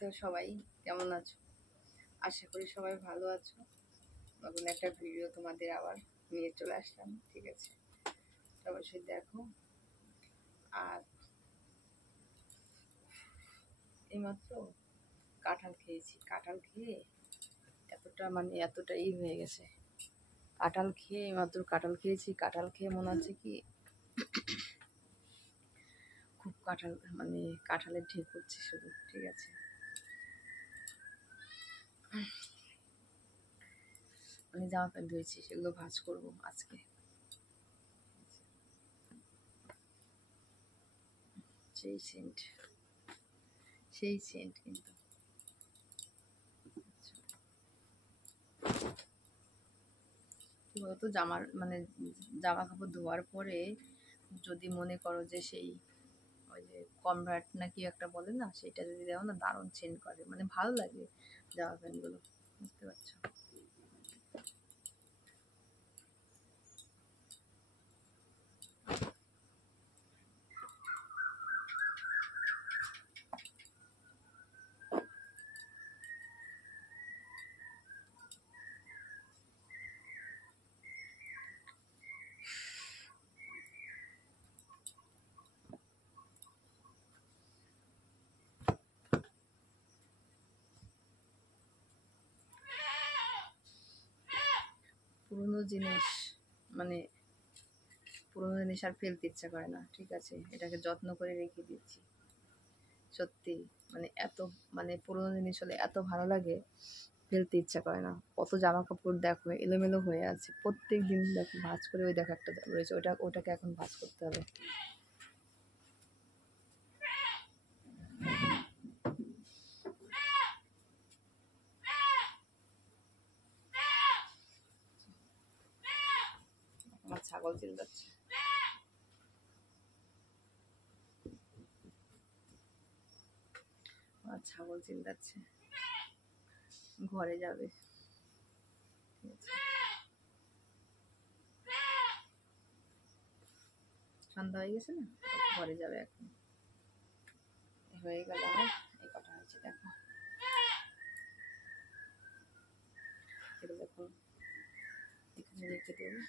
তো সবাই কেমন আছো? আশা করি সবাই ভালো আছো। নতুন একটা ভিডিও তোমাদের আবার নিয়ে চলে আসলাম, ঠিক আছে? অবশ্যই দেখো। আর এইমাত্র কাঁঠাল খেয়েছি। কাঁঠাল খেয়ে এতটা হয়ে গেছে। কাঁঠাল খেয়ে এইমাত্র কাঁঠাল খেয়েছি। কাঁঠাল খেয়ে মনে হচ্ছে কি খুব কাঁঠালের ঢেক করছে শুধু, ঠিক আছে? জামা প্যান্ট ধুয়েছি, সেগুলো ভাঁজ করবো আজকে। সেই সেন্ট কিন্তু কি বলতো, জামা কাপড় ধোয়ার পরে যদি মনে করো যে সেই ওই যে কমফর্ট না কি একটা বলে না, সেটা যদি দাও না, দারুণ সেন্ট করে, ভালো লাগে জামা প্যান্টগুলো, বুঝতে পারছো? পুরোনো জিনিস মানে পুরোনো জিনিস আর ফেলতে ইচ্ছা করে না, ঠিক আছে? এটাকে যত্ন করে রেখে দিচ্ছি। সত্যি এত পুরোনো জিনিস হলে এত ভালো লাগে, ফেলতে ইচ্ছা করে না। কত জামা কাপড় দেখো এলোমেলো হয়ে আছে, প্রত্যেক দিন দেখো ভাঁজ করে, ওই দেখো একটা রয়েছে, ওটাকে এখন ভাঁজ করতে হবে। আমার ছাগল চিল্লাচ্ছে। ঘরে যাবে, ঠিক আছে? সন্ধ্যা হয়ে গেছে না, ঘরে যাবে এখন। হয়ে গেল, আর এই কটা হয়েছে দেখো। এগুলো এখন এখানে রেখে দেবো।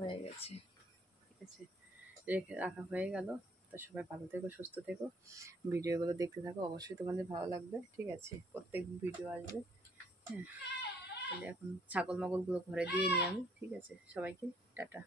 হয়ে গেছে, ঠিক আছে? রেখে রাখা হয়ে গেল। তো সবাই ভালো থেকো, সুস্থ থেকো, ভিডিওগুলো দেখতে থাকো, অবশ্যই তোমাদের ভালো লাগবে, ঠিক আছে? প্রত্যেক ভিডিও আসবে, হ্যাঁ। তাহলে এখন ছাগল মাগলগুলো ঘরে দিয়ে নিই আমি, ঠিক আছে? সবাইকে টাটা।